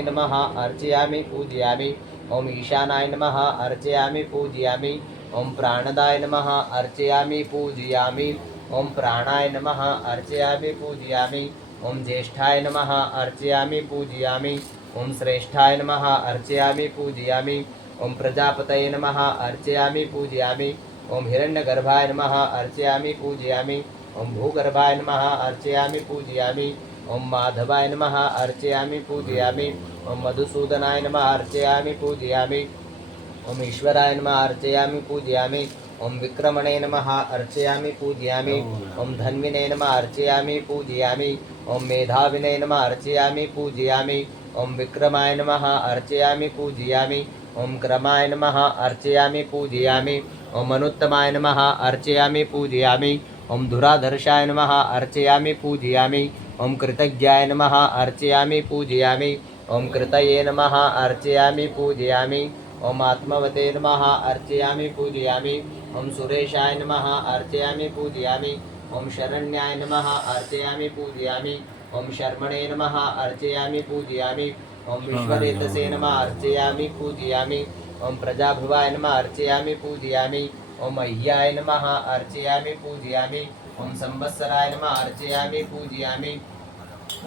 नमः अर्चयामि पूजयामि। ओम ईशानाय नमः अर्चयामि पूजयामि। ओम प्राणदाय नमः अर्चयामि पूजयामि। ओम प्राणाय नमः अर्चयामि पूजयामि। ओम ज्येष्ठाय नमः अर्चयामि पूजयामि। ओम श्रेष्ठाय नमः अर्चयामि पूजयामि। ओम प्रजापतये नमः अर्चयामि पूजयामि। ओम हिरण्यगर्भाय नमः अर्चयामि पूजयामि। ओम भूगर्भाय नमः अर्चयामि पूजयामि। ओम माधवाय नमः अर्चयामि पूजयामि। ओम मधुसूदनाय नमः अर्चयामि पूजयामि। ओम ईश्वराय नमः अर्चयामि पूजयामि। ओम विक्रमणे नमः अर्चयामि पूजयामि। ओम धन्विने नमः अर्चयामि पूजयामि। ओम मेधाविने नमः अर्चयामि पूजयामि। ओम विक्रमाय नमः अर्चयामि पूजयामि। ओम क्रमाय नमः अर्चयामि पूजयामि। ओम अनुत्तमाय नमः अर्चयामि पूजयामि। ओम धुराधर्षाय नमः अर्चयामि पूजयामि। ओम कृतज्ञाय नमः अर्चयामि पूजयामि। ओम कृतये नमः अर्चयामि पूजयामि। ओम आत्मवते नमः अर्चयामि पूजयामि। ओम सुरेशाय नमः अर्चयामि पूजयामि। ओम शरण्याय नमः अर्चयामि पूजयामि। ओम शर्मणे नमः अर्चयामि पूजयामि। ओम विश्वरेतसे नमः अर्चयामि पूजयामि। ओम प्रजाभुवाय नमः अर्चयामि पूजयामि। ओम मह्याय नमः अर्चयामि पूजयामि। ओम संवत्सराय नमः अर्चयामि पूजयामि।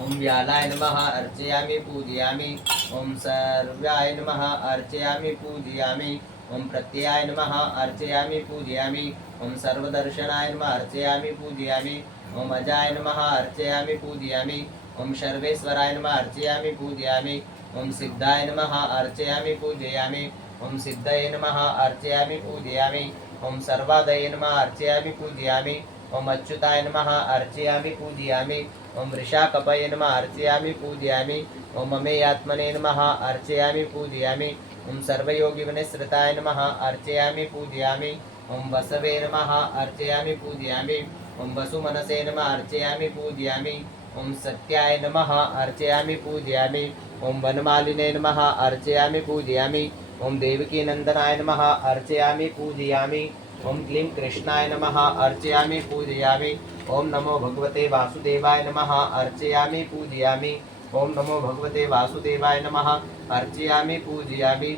ओम व्यालाय नमः अर्चयामि पूजयामि। ओम सर्वाय नमः अर्चयामि पूजयामि। ओम प्रत्ययाय नमः अर्चयामि पूजयामि। ओम सर्वदर्शनाय नमः अर्चयामि पूजयामि। ओम अजाय नमः अर्चयामि पूजयामि। ओम सर्वेश्वराय नमः अर्चयामि पूजयामि। ओम सिद्धाय नमः अर्चयामि पूजयामि। ओम सिद्धये नमः अर्चयामि पूजयामि। ओम सर्वादये नमः अर्चयामि पूजयामि। ओम अच्युताय नमः अर्चयामि पूजयामि। ओम ऋषाकपये नमः अर्चयामि पूजयामि। ओम अमेयात्मने नमः अर्चयामि पूजयामि। ओम सर्वयोगिवनिश्रिताय नमः अर्चयामि पूजयामि। ओम वसवे नमः अर्चयामि पूजयामि। ओम वसुमनसे नमः अर्चयामि पूजयामि। ओम सत्याय नमः अर्चयामि पूजयामि। ओम वनमालिने नमः अर्चयामि पूजयामि। ओम देवकीनंदनाय नमः अर्चयामि पूजयामि। ओम क्लीं कृष्णाय नमः अर्चयामि पूजयामि। ओम नमो भगवते वासुदेवाय नमः अर्चयामि पूजयामि। ओम नमो भगवते वासुदेवाय नमः अर्चयामि पूजयामि।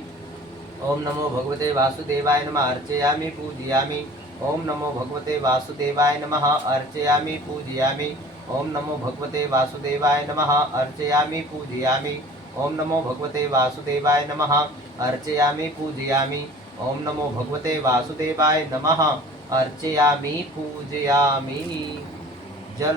ओम नमो भगवते वासुदेवाय नमः अर्चयामि पूजयामि। ओम नमो भगवते वासुदेवाय नमः अर्चयामि पूजयामि। ओम नमो भगवते वासुदेवाय नमः अर्चयामि पूजयामि। ओम नमो भगवते वासुदेवाय नमः अर्चयामि पूजयामि। ओम नमो भगवते वासुदेवाय नमः अर्चयामि पूजयामि।